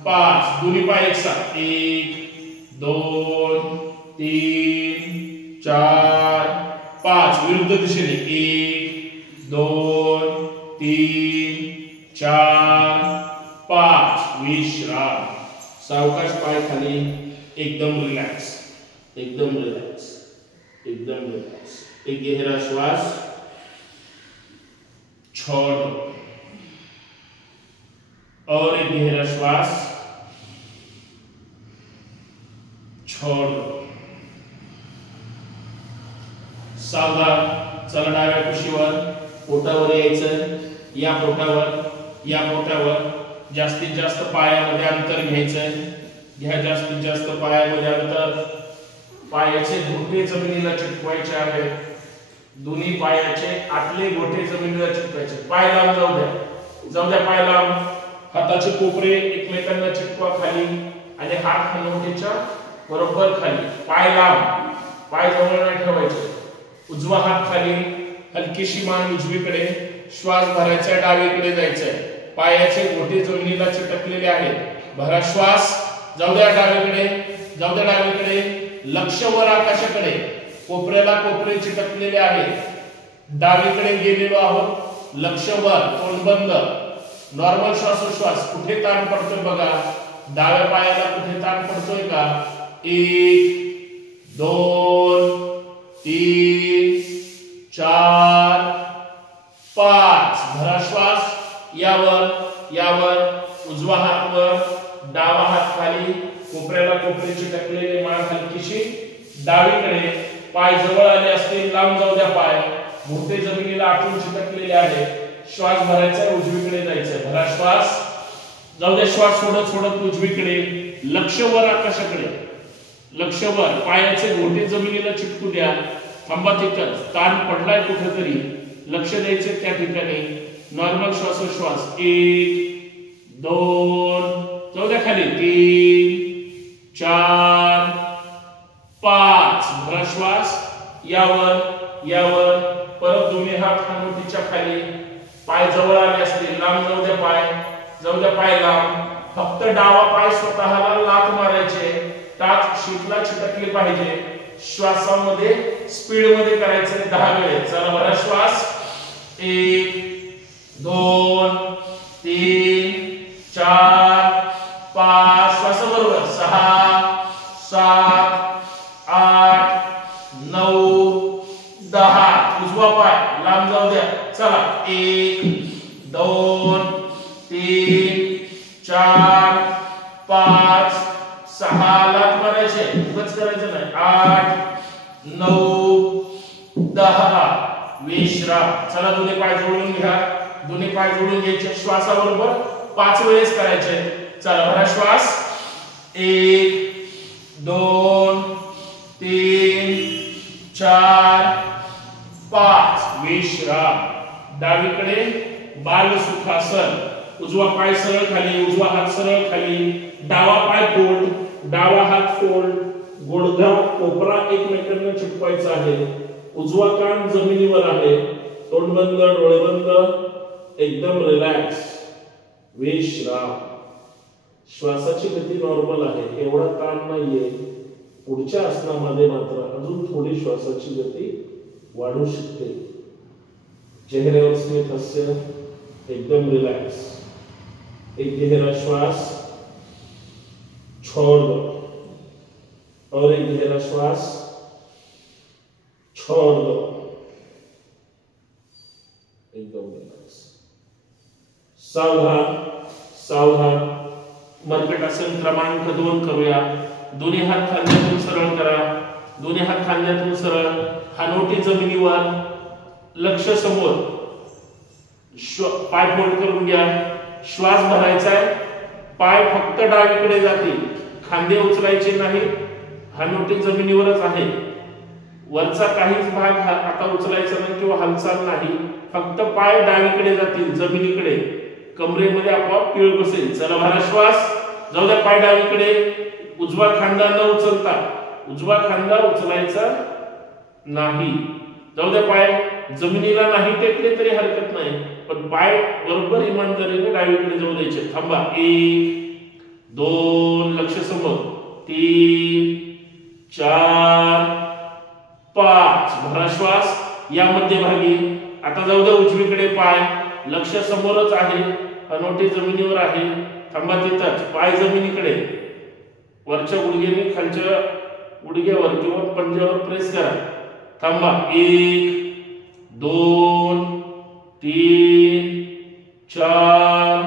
5 दोन्ही पाय एकसाथ, 1 2 3 4 5 विरुद्ध दिशेने, 1 2 3 4 5 विश्राम. सावकाश पाय खाली, एकदम रिलॅक्स, एकदम रिलॅक्स, एकदम रिलॅक्स. एक गहरा श्वास छोड़ दो और एक गहरा श्वास छोड़ दो. सावधान. चला डाव्या कुशीवर, पोटावर यायचं. या पोटावर जास्तीत जास्त पायामध्ये अंतर घ्यायचं. घ्या जास्तीत जास्त पायामध्ये अंतर. पायाचे घोटे जमिनीला चिटकवायचे आहेत. दोन्ही पायाचे आतले घोटे जमिनीला चिटकवायचे. पाय लांब जाऊ द्या पाय लांब. हाताचे कोपरे एकमेकांना चिटकवा खाली आणि हात हनुवटीच्या बरोबर खाली. पाय लांब, पाय जवळ नाही ठेवायचे. उजवा हात खाली, हलकीशी मान उजवीकडे. श्वास भरायचा, डावीकडे जायचंय. पायाचे घोटे जमिनीला चिटकलेले आहेत. भरा श्वास. जाऊ द्या डावीकडे. लक्ष वर आकाशाकडे. कोपऱ्याला कोपरे चिटकलेले आहेत. डावीकडे गेलेलो आहोत. लक्ष वर, तोंड बंद. नॉर्मल श्वासोश्वास. कुठे ताण पडतोय बघा. डाव्या पायाला कुठे ताण पडतोय का. 1 2 3 4 5. भरा श्वास. यावर उजवा हात वर, डावा हात खाली. कोपऱ्याला कोपरे चिटकलेले, मान हलकीशी डावीकडे. पाय जवळ आले असतील, लांब जाऊ द्या पाय. घोटे जमिनीला आतून चिटकलेले आहेत. श्वास भरायचा, उजवीकडे जायचं. भरा श्वास. जाऊ द्या श्वास सोडत उजवीकडे. लक्ष वर आकाशाकडे. लक्ष वर. पायाचे घोटे जमिनीला चिटकू द्या. थांबा तिथं. ताण पडलाय कुठेतरी, लक्ष द्यायचे त्या ठिकाणी. नॉर्मल श्वासोश्वास. 1 2. जाऊ द्या खाली. 3 4 5. भरा श्वास. यावर परत दोन्ही हात हनुवटीच्या खाली. पाय जवळ आले असतील, लांब जाऊ द्या पाय लांब. फक्त डावा पाय स्वतःला लाथ मारायचे. टाच शीतला चिटकली पाहिजे. श्वासामध्ये स्पीड मध्ये करायचं 10 वेळेस. चला भरा श्वास. 1 2 3 4 5. श्वासाबरोबर 6 7 8 9 10. उजवा पाय लांब जाऊ द्या. चला 1 2 3 4 5 6. लाथ मारायचे, उगाच करायचं नाही. 8 9 10. विश्राम. चला दोन्ही पाय जोडून घ्या. दोन्ही पाय जोडून घ्यायचे. श्वासाबरोबर 5 वेळेस करायचे. चला भरा श्वास. 1 2 3 4 5. विश्राम. डावीकडे बाल सुखासन. उजवा पाय सरळ खाली, उजवा हात सरळ खाली. डावा पाय फोल्ड, डावा हात फोल्ड. गुडघा कोपरा एकमेकांना चिटकवायचा आहे. उजवा कान जमिनीवर आहे. तोंड बंद, डोळे बंद, एकदम रिलॅक्स. विश्राम. श्वासाची गती नॉर्मल आहे, एवढा ताण नाहीये. पुढच्या आसनामध्ये मात्र अजून थोडी श्वासाची गती वाढू शकते. चेहऱ्यावर स्मित हास्य, एकदम रिलॅक्स. एक गहरा श्वास छोड़ दो और एक गहरा श्वास छोड़ दो. एकदम रिलॅक्स. सावधान. मर्कटासन क्रमांक 2 करूया. दोन्ही हात खांद्यातून सरळ करा. दोन्ही हात खांद्यातून सरळ. हनुवटी जमिनीवर, लक्ष समोर. पाय फोल्ड करून घ्या. श्वास भरायचा आहे. पाय फक्त डावीकडे जातील, खांदे उचलायचे नाही. हनुवटी जमिनीवरच आहे. वरचा काहीच भाग आता उचलायचा नाही किंवा हालचाल नाही. फक्त पाय डावीकडे जातील, जमिनीकडे. कमरेमध्ये आपोआप पीळ बसेल. चला भरा श्वास. जाऊ द्या पाय डावीकडे. उजवा खांदा न उचलता, उजवा खांदा उचलायचा नाही. जाऊ द्या पाय जमिनीला नाही टेकले तरी हरकत नाही, पण पाय बरोबर इमानदारीने डावीकडे जाऊ द्यायचे. थांबा. 1 2. लक्ष समोर. 3 4 5. भरा श्वास. या मध्यभागी. आता जाऊ द्या उजवीकडे पाय. लक्ष समोरच आहे, हनोटी जमिनीवर आहे, थांबा तिथंच, पाय जमिनीकडे, वरच्या गुडघ्याने खालच्या गुडघ्यावर किंवा पंजावर प्रेस करा, थांबा, 1 2 3 4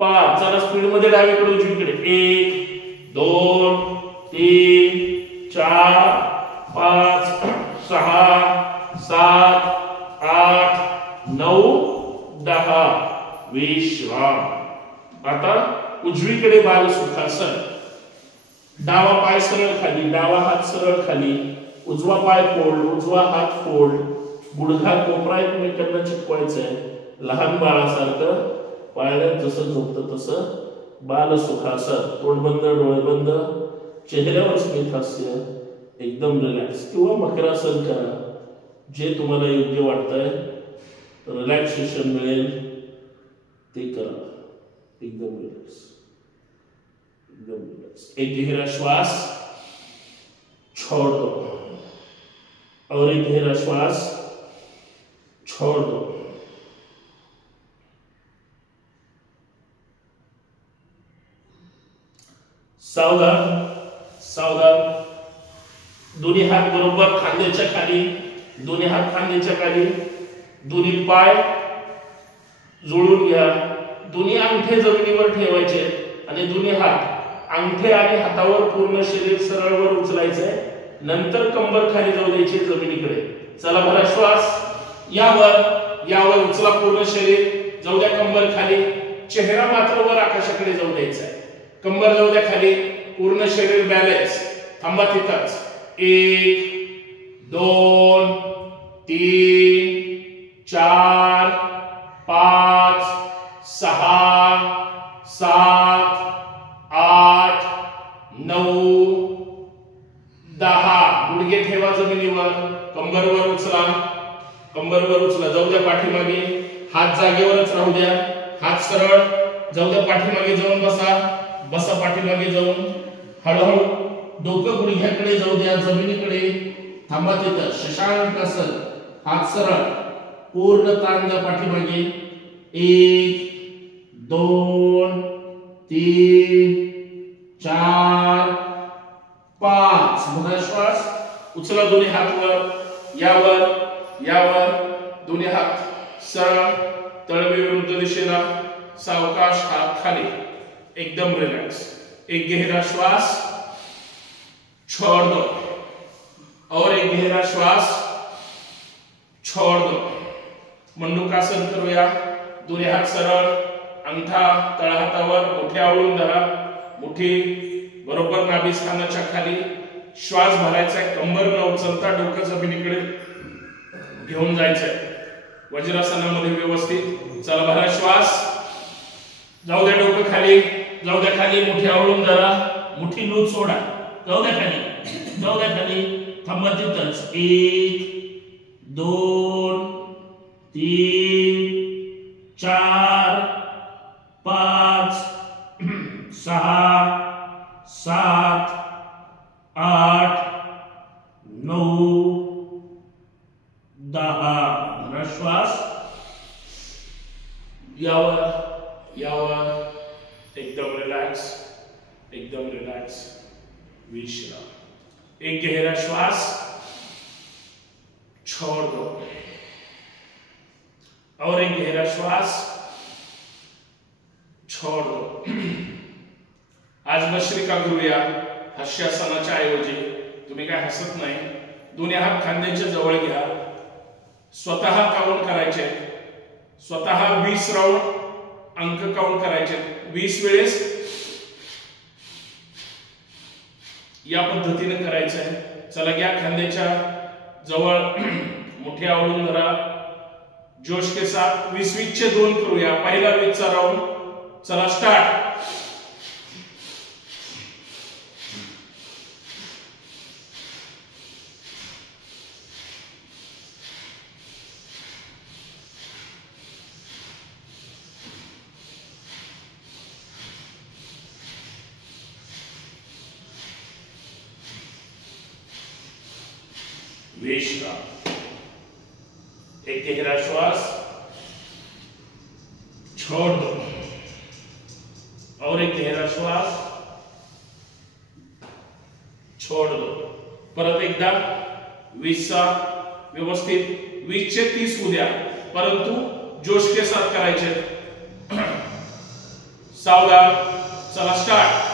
5, चला स्पीड मध्ये डावीकडे उजवीकडे, 1 2 3 4 5 6 7 8 9 10, विश्राम. आता उजवीकडे बाल सुखासन, डावा पाय सरळ खाली, डावा हात सरळ खाली, उजवा पाय फोल्ड, उजवा हात फोल्ड, गुडघा कोपरा एकमेकांना चिटकवायचा आहे, लहान बाळासारखं पाळण्यात जसं झोपतं तसं बाल सुखासन, तोंड बंद, डोळे बंद, चेहऱ्यावर स्मित हास्य, एकदम रिलॅक्स. किंवा मकरासन करा, जे तुम्हाला योग्य वाटतंय, रिलॅक्सेशन मिळेल ते करा, एकदम रिलॅक्स, एकदम रिलॅक्स. एक गहरा श्वास, छोड़ दो, और एक गहरा श्वास, छोड़ दो. सावधान, सावधान. दोन्ही हात बरोबर खांद्याच्या खाली, दोन्ही हात खांद्याच्या खाली, दोन्ही पाय जोडून घ्या, दोन्ही अंगठे जमिनीवर ठेवायचे आणि दोन्ही हात अंगठे आणि हातावर पूर्ण शरीर सरळवर उचलायचंय, नंतर कंबर खाली जाऊ द्यायची जमिनीकडे. चला भरा श्वास, यावर यावर उचला पूर्ण शरीर, जाऊ द्या कंबर खाली, चेहरा मात्र वर आकाशाकडे जाऊ द्यायचा आहे, कंबर जाऊ द्या खाली, पूर्ण शरीर बॅलन्स, थांबा तिथंच, 1 2 3 4 5 6 7 8 9 10, गुडघे ठेवा जमिनीवर, कंबरवर उचला, कंबरवर उचला, जाऊ द्या पाठीमागे, हात जागेवरच राहू द्या, हात सरळ, जाऊ द्या पाठीमागे जाऊन बसा, बसा पाठीमागे जाऊन, हळूहळू डोकं गुडघ्याकडे जाऊ द्या, जमिनीकडे, थांबा तिथं, शशांकासन, हात सरळ, पूर्ण ताण द्या पाठीमागे, 1 2 3 4 5, भरा श्वास, उचला दोन्ही हात वर, यावर यावर, दोन्ही हात सरळ, तळवे विरुद्ध दिशेला, सावकाश हात खाली, एकदम रिलॅक्स. एक गहरा श्वास, छोड़ दो, और एक गहरा श्वास, छोड़ दो. मंडूकासन करूया, दोन्ही हात सरळ, अंगठा तळहातावर, मुठी आवळून धरा, मुठी बरोबर नाभिस्थानाच्या खाली, श्वास भरायचा आहे, कंबर न उचलता डोकं जमिनीकडे घेऊन जायचंय, वज्रासनामध्ये व्यवस्थित. चला भरा श्वास, जाऊ द्या डोकं खाली, जाऊ द्या खाली, मुठी आवळून धरा, मुठी लूज सोडा, जाऊ द्या खाली, जाऊ द्या खाली, थांबा तिथंच, 1 2 3 4 5 6 7 8 9 10, श्वास, यावर यावर, एकदम रिलॅक्स, एकदम रिलॅक्स, विश्राम. एक गहरा श्वास, छोड़ दो, और एक गहरा श्वास, छोड़ दो. आज भस्त्रिका करूया, हास्यासनाच्या ऐवजी. तुम्ही काय हसत नाही, दोन्ही हात खांद्याच्या जवळ घ्या, स्वतः काउंट करायचे, स्वतः 20 राऊंड अंक काउंट करायचे, 20 वेळेस या पद्धतीने करायचं आहे. चला घ्या खांद्याच्या जवळ, मुठी आवळून धरा, जोश के साथ 20 चे 2 करूया, पहिला 20 चा राऊंड. चला स्टार्ट. विश्राम. एक गहरा श्वास, छोड़ दो और एक गहरा श्वास, छोड़ दो. परत एकदा 20 व्यवस्थित 20 चे 30 होऊ द्या, परंतु जोश के साथ करायचे. सावधान. चला स्टार्ट.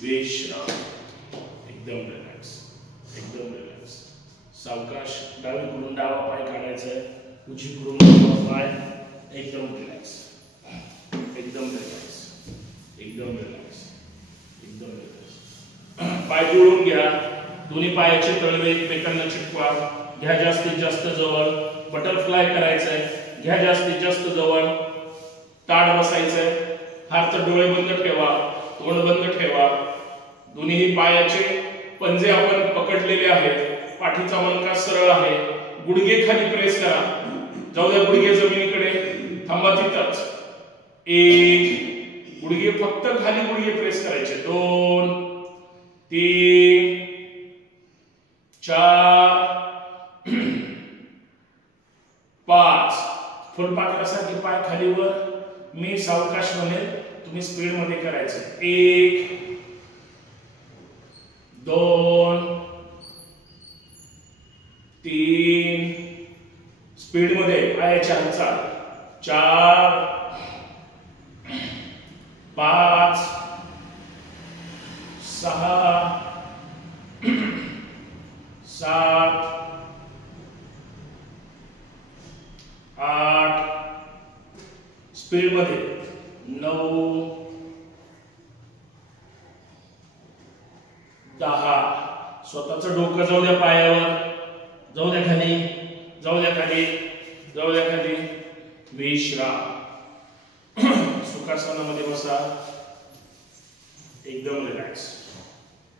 विश्राम. एकदम रिलॅक्स, एकदम रिलॅक्स. सावकाश डावीकडून डावा पाय काढायचा आहे, उजवीकडून डावा पाय. एकदम रिलॅक्स, एकदम रिलॅक्स, एकदम रिलॅक्स, एकदम रिलॅक्स. पाय जुळवून घ्या. दोन्ही पायाचे तळवे एकमेकांना चिटकवा. घ्या जास्तीत जास्त जवळ. बटरफ्लाय करायचंय. घ्या जास्तीत जास्त जवळ. ताठ बसायचंय. हात डोळे बंद ठेवा, तोंड बंद ठेवा. दोन्ही पायाचे पंजे आपण पकडलेले आहेत. पाठीचा मणका सरळ आहे. गुडघे खाली प्रेस करा. जाऊ द्या गुडघे जमिनीकडे. थांबा तिथंच. 1 गुडघे फक्त खाली गुडघे प्रेस करायचे. 2 3 4 5. फुलपाखरासारखे पाय खाली वर. मी सावकाश म्हणेल, तुम्ही स्पीड मध्ये करायचं. 1 2 3 स्पीड मध्ये पायाच्या हालचाल. 4 5 6 7 8 स्पीड मध्ये 9 10. स्वतःचं डोकं जाऊ द्या पायावर. जाऊ द्या खाली, जाऊ द्या खाली, जाऊ द्या खाली. विश्राम. सुखासनामध्ये बसा. एकदम रिलॅक्स,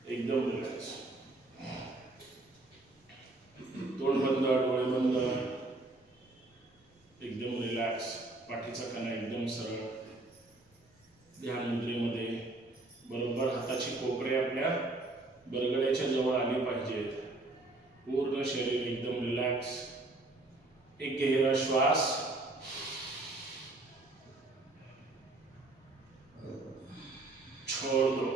एकदम रिलॅक्स. तोंड बंद, डोळे बंद. एकदम रिलॅक्स. पाठीचा कणा एकदम सरळ. ध्यान मुद्रेमध्ये बरोबर हाताची कोपरे आपल्या बरगड्याच्या जवळ आली पाहिजेत. पूर्ण शरीर एकदम रिलॅक्स. एक गहरा श्वास. छोड़ दो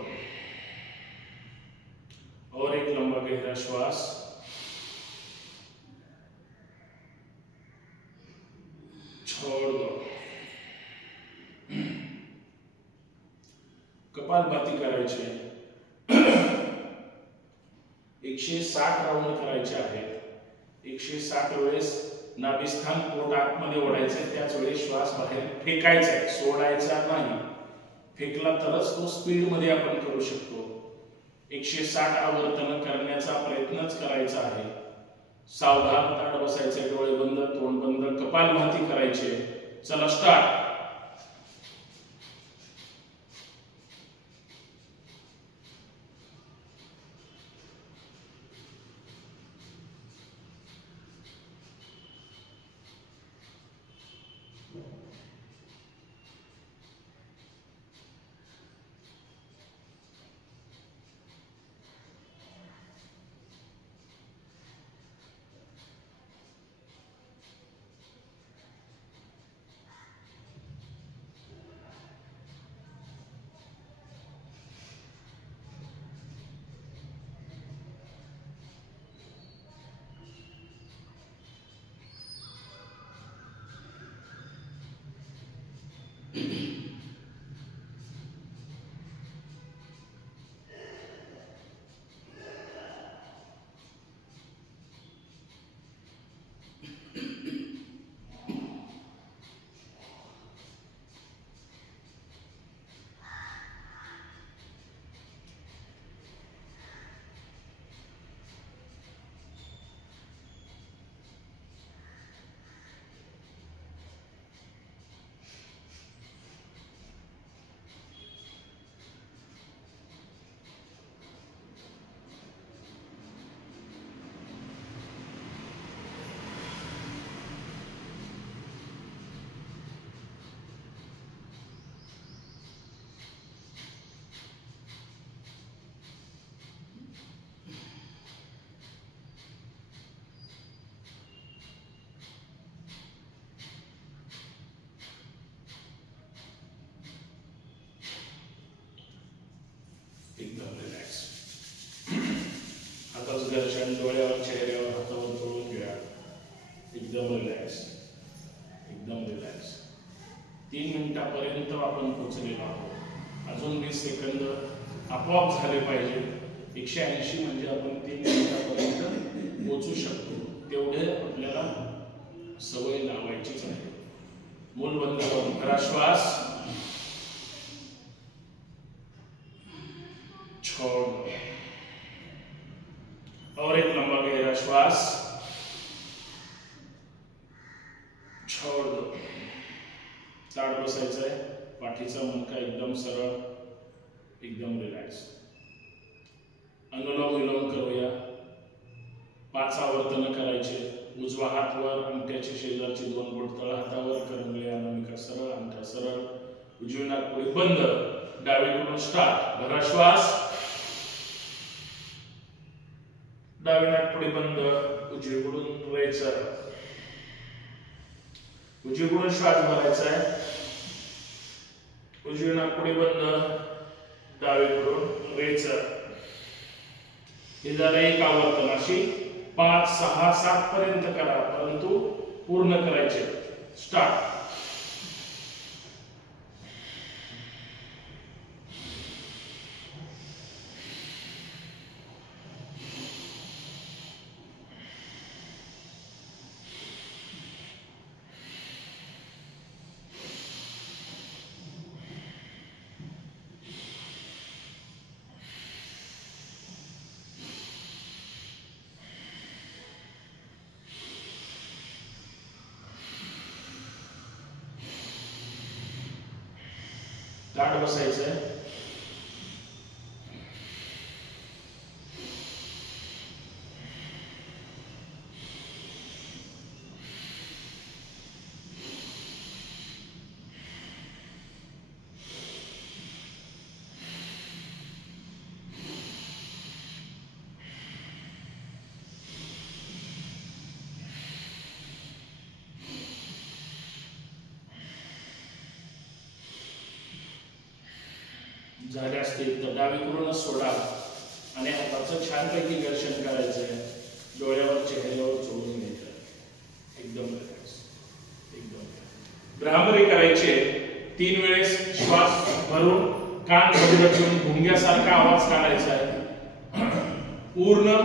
और एक लंबा गहरा श्वास. छोड़ दो. कपालभाती करायची. 160 राऊंड करायचे आहेत. 160 वेळेस नाभिस्थान पोट आतमध्ये ओढायचे. त्याच वेळेस श्वास बाहेर फेकायचा आहे, सोडायचा नाही. फेकला तरच तो स्पीड मध्ये आपण करू शकतो. 160 आवर्तन करण्याचा प्रयत्नच करायचा आहे. सावधान. ताठ बसायचे, डोळे बंद, तोंड बंद. कपालभाती करायचे. चला स्टार्ट. 3 मिनिटापर्यंत आपण पोहोचलेलो आहोत. अजून 20 सेकंद आपोआप झाले पाहिजे. 180 म्हणजे आपण 3 मिनिटापर्यंत पोहोचू शकतो. तेवढे आपल्याला सवय लावायचीच आहे. मूल बंद करून करा श्वास, छोड़ दो और एक लंबा गहरा श्वास, छोड़ दो. ताठ बसायचं आहे. पाठीचा मणका एकदम सरळ, एकदम रिलॅक्स. अनुलोम विलोम करूया. 5 आवर्तन करायचे. उजवा हात वर, अंगठ्याच्या शेजारचे 2 बोट तळ हातावर, करंगळी अनामिका सरळ, अंगठा सरळ, उजवी नाकपुडी बंद. डावीकडून स्टार्ट. भरा श्वास, डावी नाकपुडी बंद, उजवीकडून रेचर. उजवीकडून श्वास भरायचा आहे. उजवी नाकपुडी बंद, डावीकडून रेचर. हे झालं एक आवर्तन. अशी 5, 6, 7 पर्यंत करा, परंतु पूर्ण करायचे. स्टार्ट. ताठ बसायचं. झाले असतील तर डावीकडूनच सोडा आणि हाताचं छानपैकी दर्शन करायचं आहे. डोळ्यावर चेहऱ्यावर चोळून घ्यायचं. एकदम रिलॅक्स, एकदम. भ्रामरी करायचे. 3 वेळेस श्वास भरून कान बंद ठेवून भुंग्यासारखा आवाज काढायचा आहे. पूर्ण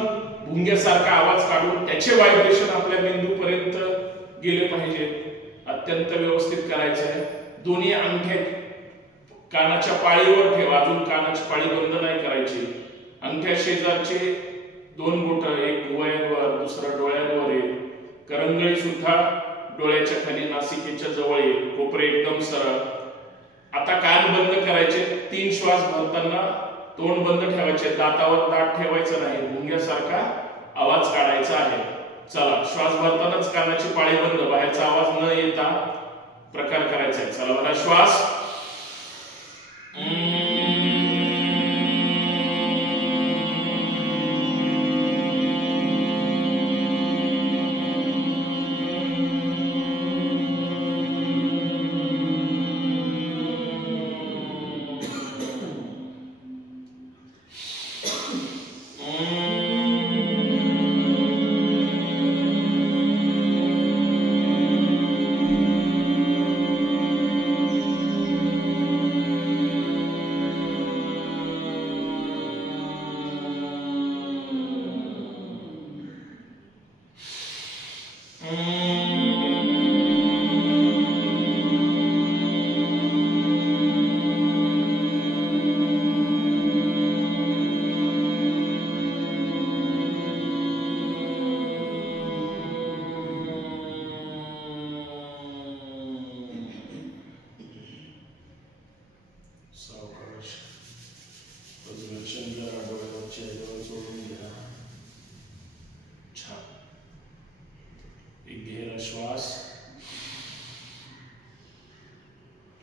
भुंग्यासारखा आवाज काढून त्याचे व्हायब्रेशन आपल्या मेंदूपर्यंत गेले पाहिजेत. अत्यंत व्यवस्थित करायचं आहे. दोन्ही अंगठे कानाच्या पाळीवर ठेवा. अजून कानाची पाळी बंद नाही करायची. अंगठ्या शेजारचे 2 बोट, एक भुवयावर, दुसरा डोळ्यांवर येईल. करंगळी सुद्धा डोळ्याच्या खाली नासिकेच्या जवळ येईल. कोपरे एकदम सरळ. आता कान बंद करायचे. 3 श्वास भरताना तोंड बंद ठेवायचे. दातावर दात ठेवायचं नाही. भुंग्यासारखा आवाज काढायचा आहे. चला, श्वास भरतानाच कानाची पाळी बंद, बाहेरचा आवाज न येता प्रकार करायचा आहे. चला भरा श्वास.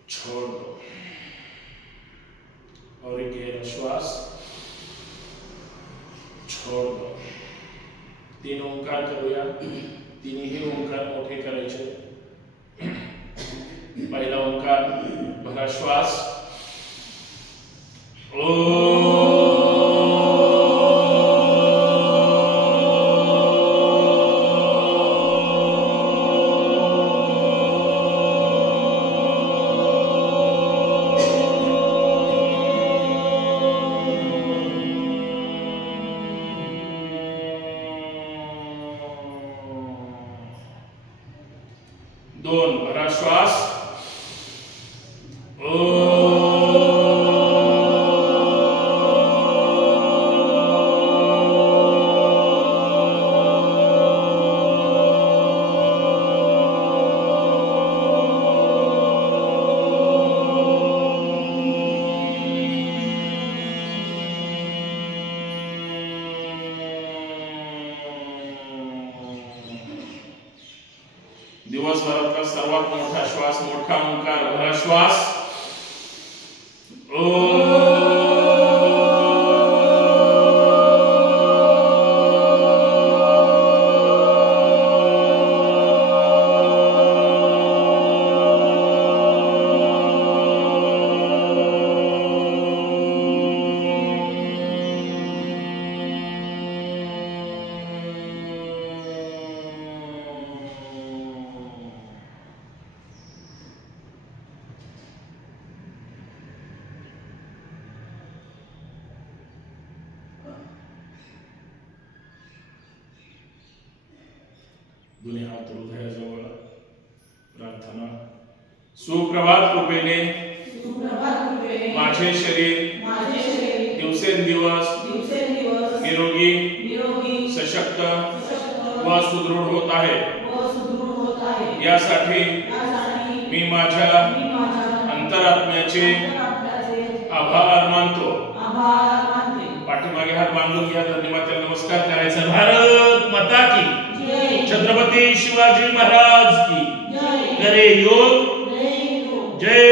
छोड़ दो और एक गहरा श्वास छोड़ दो. 3 ओंकार करूया. 3ही ओंकार मोठे करायचे. पहिला ओंकार भरा श्वास दिवसभरातला सर्वात मोठा श्वास, मोठा ओंकार, भरा श्वास. दोन्ही हात हृदयाजवळ. प्रार्थना. सुप्रभात कृपेने माझे शरीर दिवसेंदिवस निरोगी, सशक्त व सुदृढ होत आहे. यासाठी मी माझ्या अंतरात्म्याचे आभार मानतो. पाठीमागे हात बांधून घ्या. धन्यवाद. नमस्कार करायचा. भारत माता की, छत्रपती शिवाजी महाराज की. करे योग. जय